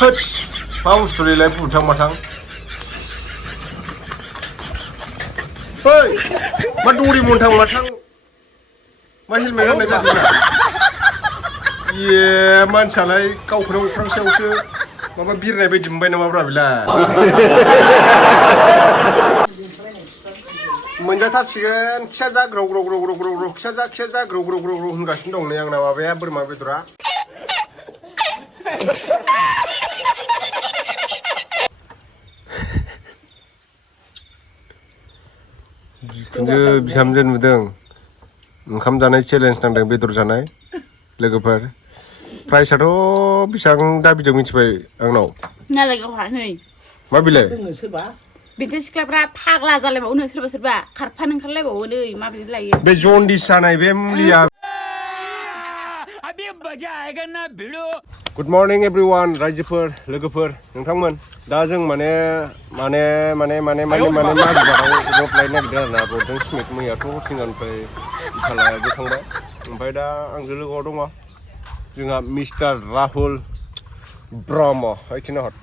होच मा बुस्थुनिलाय बुथां माथां मा दौरि मोनथां माथां मा हेलमेट गाननाय जाखो ना ये मानसियालाय गावखौनो अख्रां सायावसो माबा बिरनाय बायदि मोनबाय नामाब्रा बेलाय मोनजाथारसिगोन खिया जा ग्रौ ग्रौ ग्रौ ग्रौ ग्रौ ग्रौ खिया जा ग्रौ ग्रौ ग्रौ ग्रौ होनगासिनो दं नै आंना माबाया बोरमा बेदरा बिखुनजो बिहामजो नुदों ओंखाम जानाय चेलेन्ज नांदों बेदर जानाय लोगोफोर प्राइसआथ' बेसेबां दाबिदों मिथिबाय आंनाव मा बिलाय बिदि सिख्लाफ्रा फाग्ला जालायबावो सोरबा सोरबा खारफानो ओंखारलायबावो नै माबायदि लायो बे जन्दिस जानाय बे मुलिया गुड मर्निं एभ्रिवान रायजोफोर लोगोफोर नोंथांमोन दा जों माने मागिबाराव रड लायनो नागिरदों आरोना रडजों स्मिथ मैयाथ' हरसिंगानिफ्राय इटालायाबो थांबाय ओमफ्राय दा आंजों लोगोआव दङ जोंहा मिस्टार राहुल ब्रह्म ओइथिं हर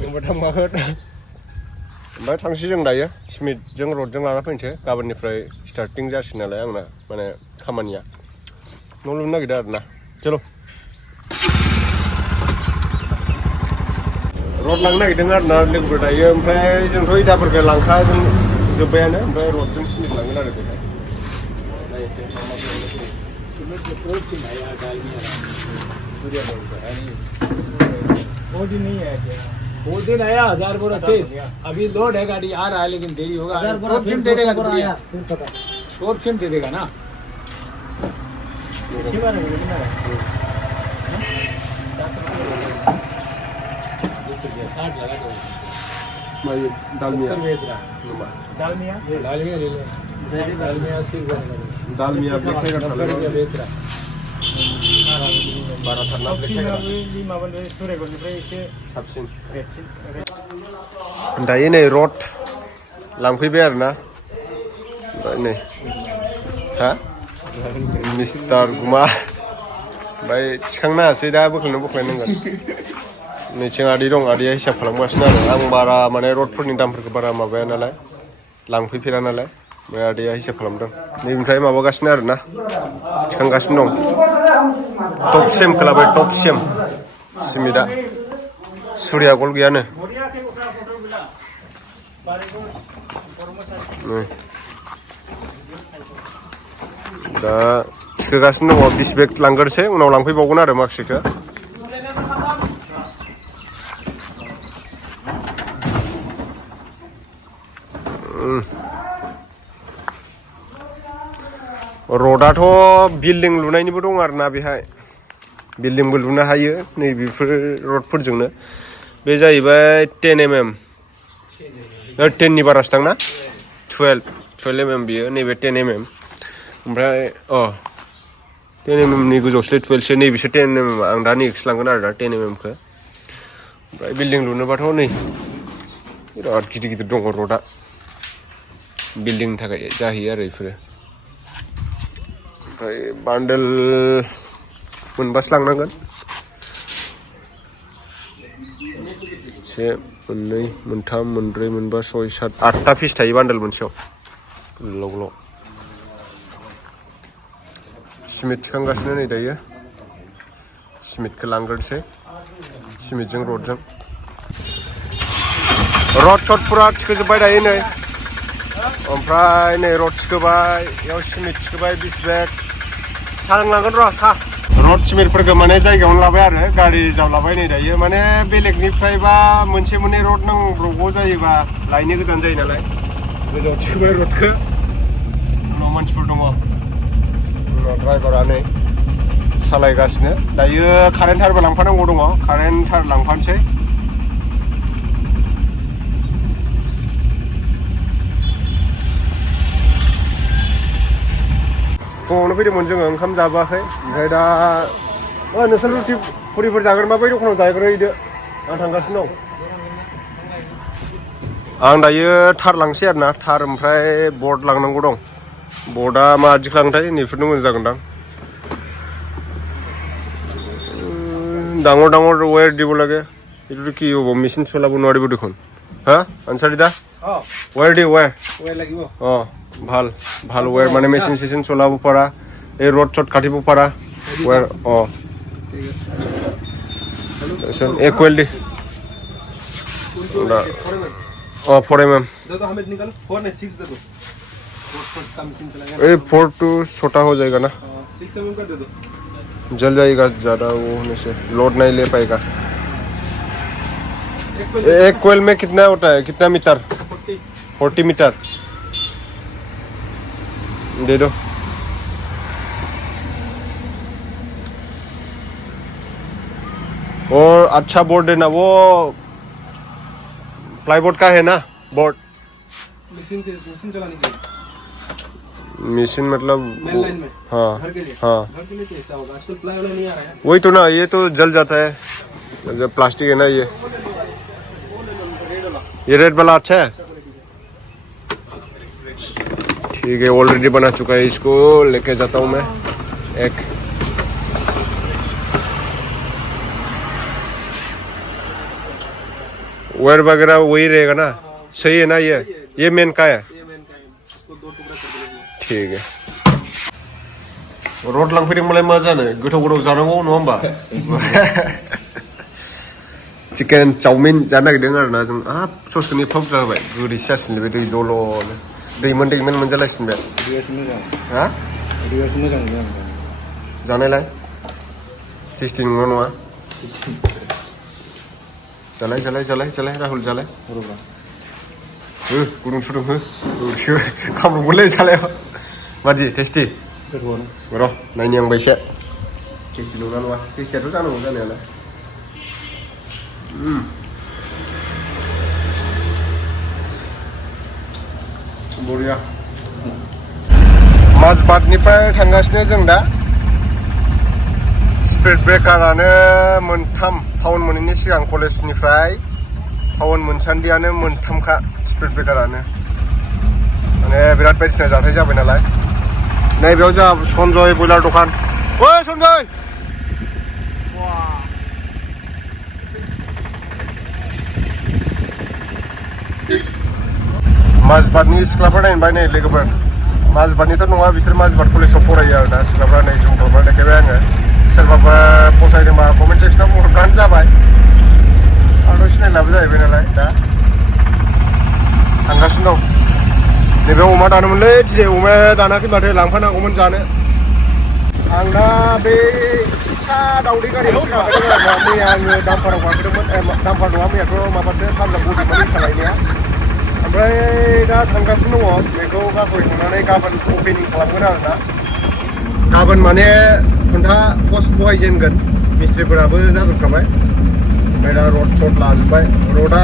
जोंबो थांबाखोन ओमफ्राय थांसै जों दायो स्मिथजों रडजों लाना फैनोसै गाबोननिफ्राय स्टार्टिं जासिगोन नालाय आंना माने खामानिया न' लुनो नागिरदों आरोना चलो रड लांनो नागिरदों आरोना लोगोफोर दायो ओमफ्राय जोंथ' इटाफोरखौ लांखाजोब्बायानो ओमफ्राय रडजों स्मिथ लांगोन आरो बेहाय वो दिन आया 1000 बोरा शेष अभी लोड है गाड़ी आ रहा है लेकिन देरी होगा रोड फिल्म दे देगा रोड फिल्म दे देगा ना दालमिया बेच रहा दायो नै रड लांफैबाय आरोना नै हा मिस्टार गुमा ओमफ्राय थिखांनो हायासै दा बोख्लायनांगोन नैथिं आदै दं आदैया हिसाब खालामगासिनो आरो आं बारा माने रडफोरनि दामफोरखौ बारा माबाया नालाय लांफैफेरा नालाय ओमफ्राय आदैया हिसाब खालामदों नैनिफ्राय माबागासिनो आरोना थिखांगासिनो दं टप सेम खालामबाय टप सेम सिमिदा सुरिया गल गैयानो दा थिखोगासिनो दङ 20 बेग लांगोरसै उनाव लांफैबावगोन आरो माखासेखौ रडाथ' बिल्डिं लुनायनिबो दं आरोना बेहाय बिल्डिंबो लुनो हायो नैबेफोर रडफोरजोंनो बे जाहैबाय 10 mm 10नि बारासो थांना 12 mm बियो नैबे 10 mm ओमफ्राय 10 mm नि गोजौसो 12सो नैबेसो 10 mm आं दा नैखौसो लांगोन आरो दा 10 mm खौ ओमफ्राय बिल्डिं लुनोबाथ' नै बिराद गिदिर गिदिर दङ रडा बिल्डिंनि थाखाय जाहैयो आरो बेफोरो ओमफ्राय बान्डेल मोनबासो लांनांगोन 1 2 3 4 5 6 7 8टा पिस थायो बान्डेल मोनसेयाव गोलाव गोलाव सिमेन्ट थिखांगासिनो नै दायो सिमेन्टखौ लांग्रोनोसै सिमेन्टजों रडजों रड सट पुरा थिखोजोब्बाय दायो नै ओमफ्राय नै रड थिखोबाय बेयाव सिमेन्ट थिखोबाय 20 बेग सा लांगोन र' सा रड सिमेन्टफोरखौ माने जायगायावनो लाबाय आरो गारि जावलाबाय नै दायो माने बेलेगनिफ्रायबा मोनसे मोननै रड नांब्रबगौ जायोबा लायनो गोजान जायो नालाय गोजौआव थिखोबाय रडखौ उनाव मानसिफोर दङ उनाव ड्राइभारा नै सालायगासिनो दायो कारेन्ट थारबो लांफानांगौ दङ कारेन्ट थार लांफानोसै फुङावनो फैदोंमोन जोङो ओंखाम जाबोआखै ओमफ्राय दा नोंसोर रुटि पुरिफोर जागोनबा बै दखानाव जाग्रोहैदो आं थांगासिनो दं आं दायो थार लांसै आरोना थार ओमफ्राय बर्ड लांनांगौ दं बर्डआ माबायदिखौ लांथाय नैफोरनो मोजां जागोनदां ডাঙৰ ডাঙৰ ৱায়াৰ দিব লাগে এইটো কি হ'ব মেচিন চলাব নোৱাৰিব দেখোন হা আনসাৰী দা ৱায়াৰ দি ৱায়াৰ লাগিব ভাল ভাল ৱায়াৰ মানে মেচিন চেচিন চলাব পাৰা এই ৰড চট কাটিব পাৰা ৱায়াৰ ঠিক আছে এক কোয়েল দি 4 mm ये 4 तो छोटा हो जाएगा ना 6 mm का दे दो जल जाएगा ज़्यादा वो होने से लोड नहीं ले पाएगा एक कोयल में कितना होता है कितना मीटर 40 मीटर दे दो और अच्छा बोर्ड देना वो प्लाईवुड का है ना बोर्ड मशीन चलाने के लिए मशीन मतलब मेन लाइन में हाँ घर के लिए हाँ घर के लिए कैसा होगा आजकल प्लाई वाला नहीं आ रहा है वही तो ना ये तो जल जाता है जब प्लास्टिक है ना ये रेड वाला अच्छा है ठीक है ऑलरेडी बना चुका है इसको लेके जाता हूँ मैं एक वायर वगैरह वही रहेगा ना सही है ना ये मेन का है उसको 2 टुकड़ा कर देंगे ठीक है रड लांफैदों मालाय मा जानो गोथाव गोथाव जानांगौ नङा होमबा चिकेन चाउमिन जानो नागिरदों आरोना जों ससनि फाव जाबाय गोदैसो जासिगोन बे दै दल'नो दैमोन मोनजालायसिगोन बे हा जानायलाय टेस्टि नङा नङा जालाय राहुल जालाय गुदुं सुदुं हो खामलुंगोनलै सालायाव मादि टेस्टि र' नायनि आंबो एसे टेस्टि नङा नङा टेस्टियाथ' जानांगौ जानायालाय बरिया माजबाटनिफ्राय थांगासिनो जों दा स्पिड ब्रेकारानो मोनथाम टाउन मोनैनि सिगां कलेजनिफ्राय टाउन मोनसान्दियानो मोनथामखा स्पिड ब्रेकारानो माने बिराद बायदिसिना जाथाय जाबाय नालाय नैबेयाव जोंहा सन्जय बयलार दखान ओइ सन्जय माजबाटनि सिख्लाफोर नायबाय नै लोगोफोर माजबाटनिथ' नङा बिसोर माजबाट कलेजाव फरायो आरोना सिख्लाफ्रा नै जुम खालामना देखायबाय आङो सोरबाफोर फसायदोंबा कमेन्ट सेक्सनाव हरबानो जाबाय आंथ' सिनायलाबो जाहैबाय नालाय दा थांगासिनो दं नैबे अमा दानोमोनलै दिनै अमाया दानाखै माथो लांफानांगौमोन जानो आं दा बे फिसा दावदै गारियावसो गाखोदों आरोना मैया आङो दामफाराव गाखोदोंमोन दामफार नङा मैयाथ' माबासो पान्जाब बडिमोन खालायनाया ओमफ्राय दा थांगासिनो दङ बेखौ गाखोहैखांनानै गाबोन अपेनिं खालामगोन आरोना गाबोन माने खुन्था पस्ट बहायजेनगोन मिस्ट्रिफोराबो जाजोबखाबाय ओमफ्राय दा रड सर्ट लाजोब्बाय रडआ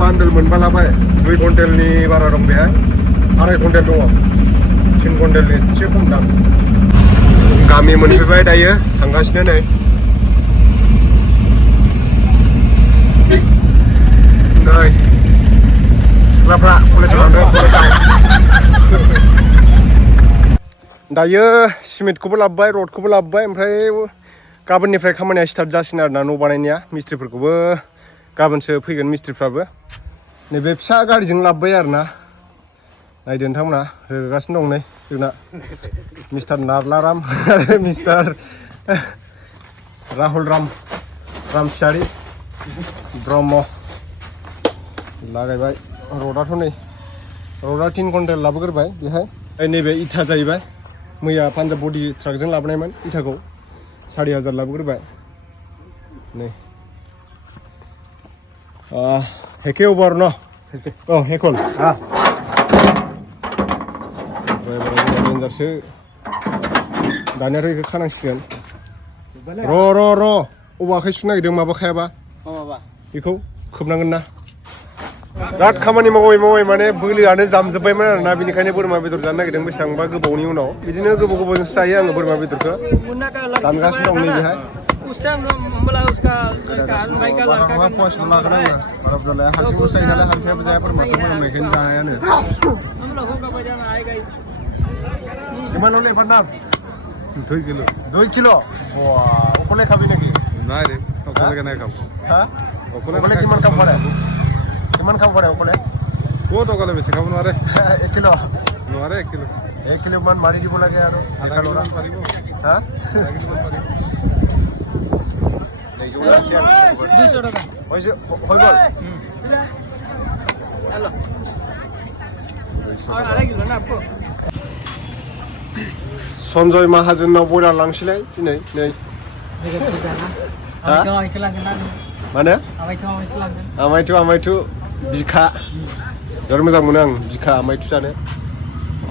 बान्डोल मोनबा लाबाय 2 कुइन्टेलनि बारा दं बेहाय 2.5 कुइन्टेल दङ 3 कुइन्टेलनि एसे खम दाम गामि मोनफैबाय दायो थांगासिनो नै सिख्लाफ्रा कलेजाव थांदों कलेजाव दायो सिमेन्टखौबो लाबोबाय रडखौबो लाबोबाय ओमफ्राय गाबोननिफ्राय खामानिया स्टार्ट जासिगोन आरोना न' बानायनाया मिस्ट्रिफोरखौबो गाबोनसो फैगोन मिस्ट्रिफ्राबो नैबे फिसा गारिजों लाबोबाय आरोना नायदो नोंथांमोना रोगागासिनो दं नै जोंना मिस्टार नारलाराम आरो मिस्टार राहुल रामसियारि ब्रह्म लागायबाय रडआथ' नै रडआ 3 कुइन्टेल लाबोग्रोबाय बेहाय नैबे इथा जाहैबाय मैया पान्जाब बडि ट्राकजों लाबोनायमोन इथाखौ 4,500 लाबोग्रोबाय नै हेके ओभार न हेकल डेन्जारसो दानियाथ' बेखौ खानांसिगोन र' अबा आखाइ सुनो नागिरदों माबाखायाबा बेखौ खोबनांगोन ना बिराद खामानि मावै माने बोलोआनो जामजोब्बायमोन आरोना बेनिखायनो बोरमा बेदर जानो नागिरदों बेसेबांबा गोबावनि उनाव बिदिनो गोबावजोंसो जायो आङो बोरमा बेदरखौ दानगासिनो दं नै बेहाय हारसिंबो जायो नालाय हामफेयाबो जाया बोरमाखौ मोनामनायखायनो जायानो किमान ले पार्टनार 2 किलो 2 किलो वाह अकले खाबि नाকি অকলে নাই খাব হা অকলে কিমান কাম কৰে অকলে ক'ত অকলে বেছি খাব নোৱাৰে 1 কিলো নোৱাৰে 1 কিলো 1 কিলো মান মাৰি দিব লাগে আৰু আধা কিলো মান পাৰিব হা আধা কিলো মান পাৰিব নেইজো লাগছে 200 টাকা হইছে হৈ গল হ্যালো আর আধা কিলো না আপু সঞ্জয় মাহাজনनाव বয়লাर लांसैलाय दिनै नै माने आमायथु बिखा बिराद मोजां मोनो आं बिखा आमायथु जानो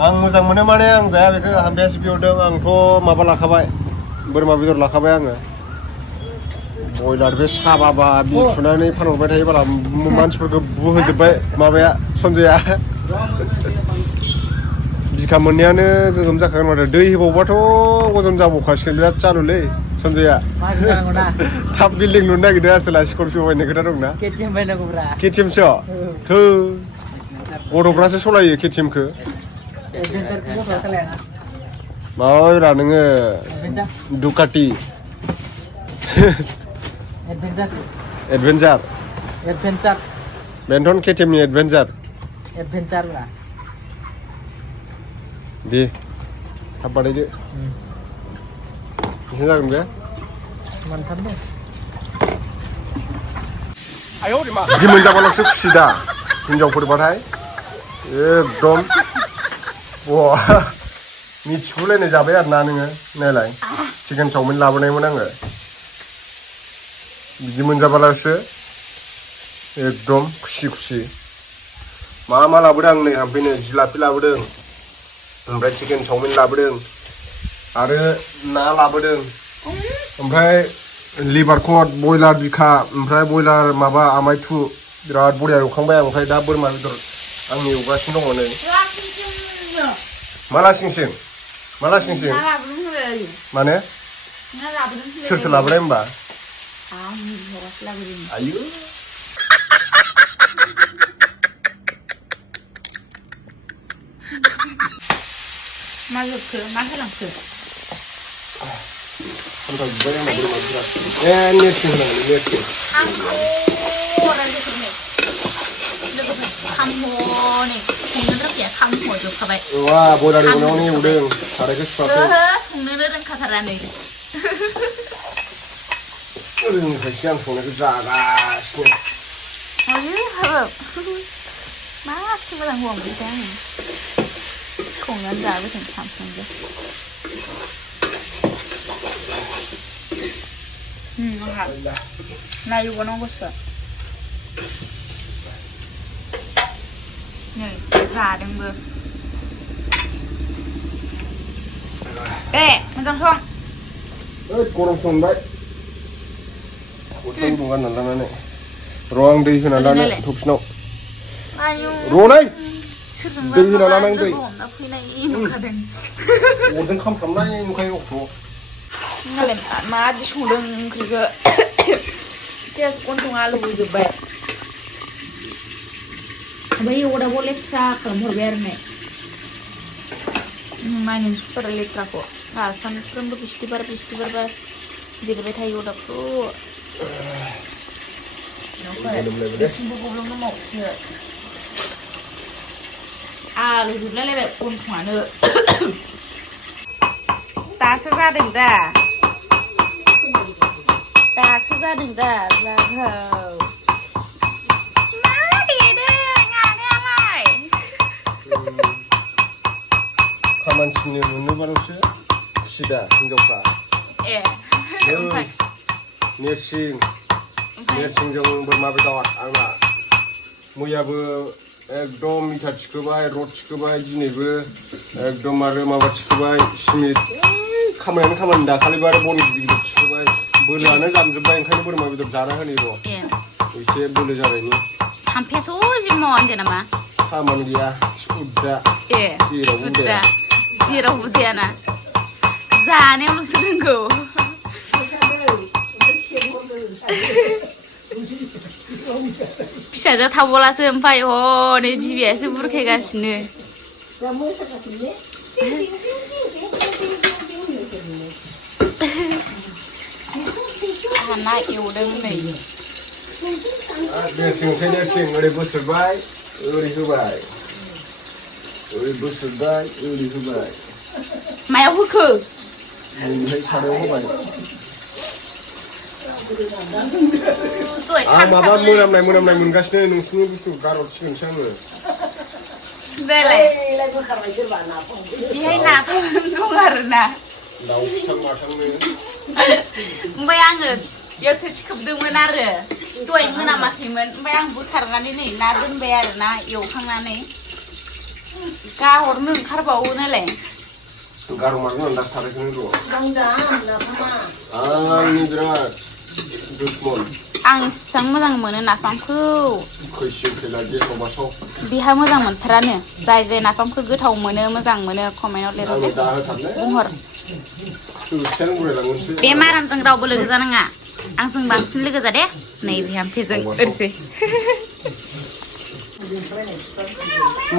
आं मोजां मोनो माने आं जाया बेखौ हाम्बेयासो बिहरदों आंथ' माबा लाखाबाय बोरमा बेदर लाखाबाय आङो बयलार बे साबाबा बिथुनानै फानहरबाय थायो बारा मानसिफोरखौ बुहोजोब्बाय माबाया सन्जया बिखा मोननायानो गोगोम जाखागोन माथो दै होबावबाथ' अजन जाबावखासिगोन बिराद चालुलै सन्जया थाब बिल्डिं लुनो नागिरदों आसोला स्करपिअ बायनो खोथा दंना केटिएम बायनांगौब्रा केटिएमसो थो गथ'फ्रासो सलायो केटिएमखौ माबाब्रा नोङो दुकाटि एडभेन्चार बेनथन केटिएमनि एडभेन्चार दे थाब बानायदो बेसे जागोन बे मोनथाम दे आयौ मा बिदि मोनजाबाल'सो खुसि दा हिनजावफोरबाथाय एकदम बहा मिथिगुलायनाय जाबाय आरोना नोङो नायलाय चिकेन चावमिन लाबोनायमोन आङो बिदि मोनजाबाल'सो एकदम खुसि मा लाबोदों आं नै हाम्फैनो जिलापि लाबोदों ओमफ्राय चिकेन चावमिन लाबोदों आरो ना लाबोदों ओमफ्राय लिभार कट बयलार बिखा ओमफ्राय बयलार माबा आमायथु बिराद बरिया एवखांबाय आं ओमफ्राय दा बोरमा बेदर आंनि एवगासिनो दङ नै माला सिंसिं माने सोर लाबोनाय होमबा आयु मा जोबखो मा होलांखो नेरसिं होनांगोन नेरसिं जोबखाबाय वा बयलार एवनायावनो एवदों सारायखौ सुवाखै संनोनो रोंखाथारा नै रोङैखायसो आं संनायखौ जागासिनो आयु हाबाब मासे मोजां हौवा मोनबाय आङो संनानै जाबाय जों सानफ्रामबो आंहा नायबावनांगौसो नै जादोंबो दे मोजां सं गरम संबाय गस्ला गुदुं गाननानै लानानै र' आं दै होना लानो थबसिनाव र'नै दै होना लानां दै अरजों खामफ्रामनाय नुखायो अक्ट' नालाय माबादि संदों ओंख्रिखौ पियास गन्थं आलु होजोब्बाय ओमफ्राय अरदाबाव लेथ्रा खालामहरबाय आरो नै माइनि सुपार लेथ्राखौ सानफ्रोमबो बिस्थिबार बा लिरबाय थायो अरदाबखौ बिथिंबो गब्लं दंबावोसो आलु जोबलायलायबाय गन्थंआनो दासो जादों दा जागौ मा देदों आदायालाय खामानिसिनो मोनोबाल'सो खुसि दा हिनजावफ्रा ओमफ्राय नेरसिंजों बोरमा बेदर आंना मैयाबो एकदम मिथा थिखोबाय रड थिखोबाय दिनैबो एकदम आरो माबा थिखोबाय सिमेन्ट खामानि दाखालिबो आरो बन गिदिर थिखोबाय बोलोआनो जामजोब्बाय ओंखायनो बोरमा बेदर जाना होनि र' एसे बोलो जानायनि हाम्फेयाथ' जेबो मावा होनदों नामा खामानि गैया उदा जेरावबो उदायाना जानायावल'सो रोंगौ फिसाजोआ थाबावलासो ओमफ्राय हनै बिबैयासो बुरखायगासिनो ना एवदों नै नेरसिं ओरै बोस्रोदबाय ओरै होबाय ओरै बोस्रोदबाय ओरै होबाय मायाव होखो ओमफ्राय सारायाव होबाय दहाय आं माबा मोनामनाय मोनगासिनो नोंसिनि बुस्थु गारहरसिगोनसो आङो देलाय बेहाय नाफाम दं आरोना दाउ फिथां माथांनो ओमफ्राय आङो बेयाव थोरसि खोबदोंमोन आरो दहाय मोनामाखैमोन ओमफ्राय आं बोखारनानै नै ना दोनबाय आरो ना एवखांनानै गाहरनो ओंखारबावो नालाय गारमारनो आं दा सारायखौनो र' आंनि बिराद दुश्मन आं इसेबां मोजां मोनो नाफामखौ खैसिब खैला गेसाव बासाव बिहा मोजां मोनथारानो जाय जाय नाफामखौ गोथाव मोनो मोजां मोनो कमेन्टआव लिरदो बुंहर बे मारामजों रावबो लोगो जानाङा आंजों बांसिन लोगो जा दे नै बिहामजोजों ओरैसै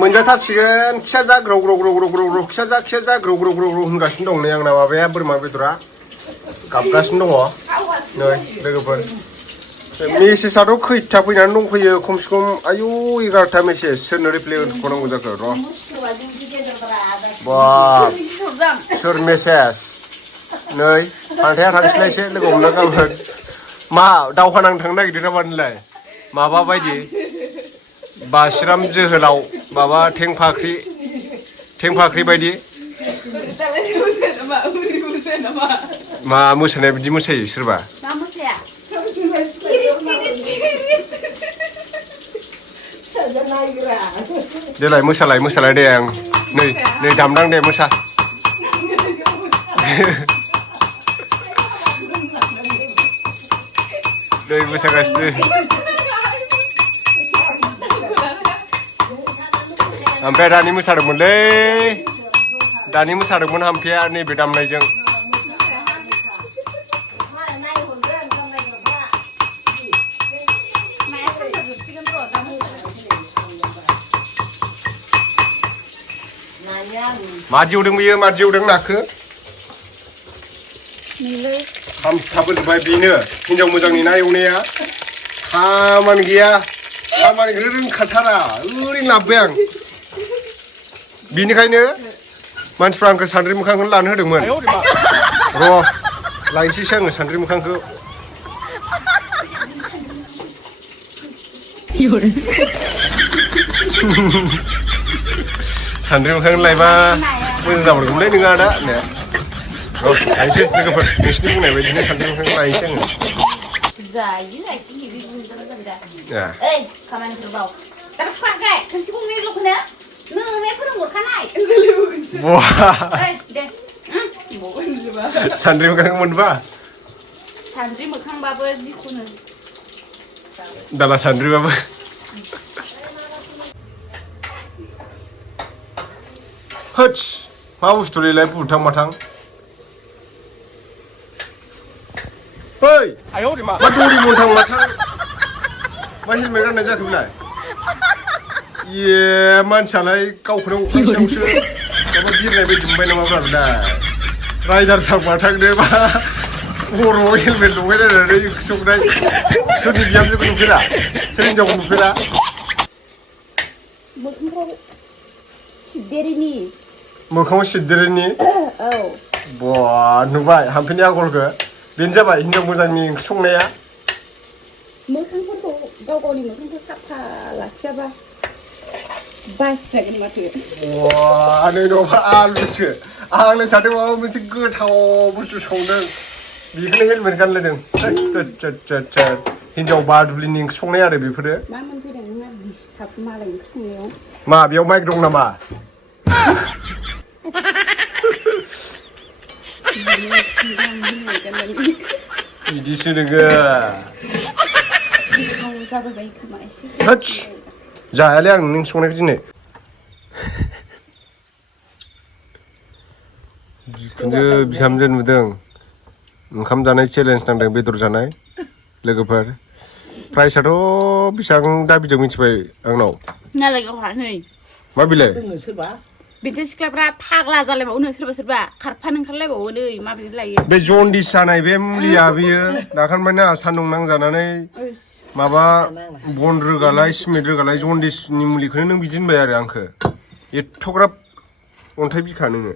मोनजाथारसिगोन खिया जा ग्रौ ग्रौ ग्रौ ग्रौ ग्रौ ग्रौ खिया जा ग्रौ ग्रौ ग्रौ ग्रौ होनगासिनो दं नै आंना माबाया बोरमा बेदरा गाबगासिनो दङ नै लोगोफोर मेसेजआथ' खैथा फैनानै दंफैयो खमसे खम आयु 11टा मेसेज सोरनो रिप्लाय होनांगौ जाखो र' बा सोर मेसेज नै फान्थाया थांसैलायसो लोगो हमना गाबोन मा दावहा नांनो थांनो नागिरदों नामा नोंलाय माबा बायदि बासिराम जोहोलाव माबा थेंफाख्रि बायदि मा मोसानाय बिदि मोसायो सोरबा देलाय मोसालाय दे आं नै दामदां दे मोसा नै मोसागासिनो ओमफ्राय दानि मोसादोंमोन हाम्फेया नैबे दामनायजों मादि एवदों नाखो खामथाबोजोबबाय बेनो हिनजाव मोजांनि ना एवनाया खामानि गैया खामानिखौनो रोंखाथारा ओरैनो लाबोबाय आं बिनिखायनो मानसिफ्रा आंखौ सान्द्रि मोखांखौनो लानो होदोंमोन र' लायनोसैसो आङो सान्द्रि मोखांखौ सान्द्रि मोखांखौ लायबा मोजां जाबोगौमोनलै नोङो आदा ने लायनोसै लोगोफोर नोंसिनि बुंनाय बायदिनो सान्द्रि मोखांखौ लायनोसै आङो जायो आथिं गिबि बुंदों ओइ खामानिफोर बाव दाबो सुखांखाय खोनसे बुंनायल'खौनो नोंने फोरोंहरखानाय सान्द्रि मोखां मोनबा सान्द्रि मोखांबाबो जिखुनु दाला सान्द्रिबाबो होत्स मा बुस्थुलैलाय बुथां माथां ओइ मा दरि मोनथां माथां मा हेलमेट गाननाय जाखो बेलाय ये मानसियालाय गावखौनो अखा सायावसो माबा बिरनाय बायदि मोनबाय नामाब्रा बेलाय राइडार थां माथांनो मा खर'आव हेलमेट लगायलायनानै संनाय सोरनि बिहामजोखौ नुफेरा सोर हिनजावखौ नुफेरा मोखाङाव सिद्देरिनि औ बा नुबाय हाम्फेनि आगरखौ बेनो जाबाय हिनजाव मोजांनि ओंख्रि संनाया मोखांफोरखौ गाव गावनि मोखांखौ साफा लाखियाबा बासिजागोन माथो वा नै नङा आलुसो आंलाय सानदों माबा मोनसे गोथाव बुस्थु संदों बेखौनो हेलमेट गानलायदों हिनजाव बादुलिनि ओंख्रि संनाय आरो बेफोरो मा मोनफैदों नोंना डिस्टार्ब मालाय ओंख्रि संनायाव मा बेयाव माइक दं नामा बिदिसो नोङो जायालै आं नों संनायखौ दिनै बिहामजो नुदों ओंखाम जानाय चेलेन्ज नांदों बेदर जानाय लोगोफोर प्राइसआथ' बेसेबां दाबिदों मिथिबाय आंनाव नालाय गावहा नै मा बिलाय बिदि सिख्लाफ्रा फाग्ला जालायबावो सोरबा सोरबा खारफानो ओंखारलायबावो नै माबायदि लायो बे जनदिस जानाय बे मुलिया बियो दाखालिनिफ्रायनो सान्दुं नांजानानै माबा बन रोगालाय सिमेन्ट रोगालाय जनदिसनि मुलिखौनो नों बिदि होनबाय आरो आंखो एथ'ग्राब अन्थाइ बिखा नोङो